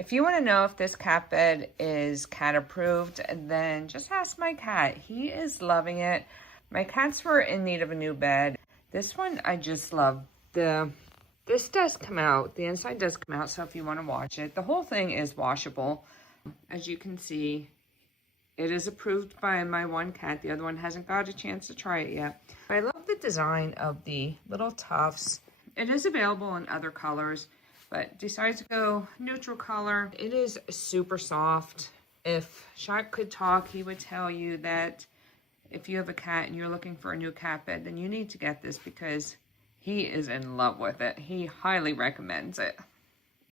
If you want to know if this cat bed is cat approved, then just ask my cat. He is loving it. My cats were in need of a new bed. This one I just love. This does come out, the inside does come out, so if you want to watch it, the whole thing is washable. As you can see, it is approved by my one cat. The other one hasn't got a chance to try it yet. I love the design of the little tufts. It is available in other colors, but decided to go neutral color. It is super soft. If Shark could talk, he would tell you that if you have a cat and you're looking for a new cat bed, then you need to get this because he is in love with it. He highly recommends it.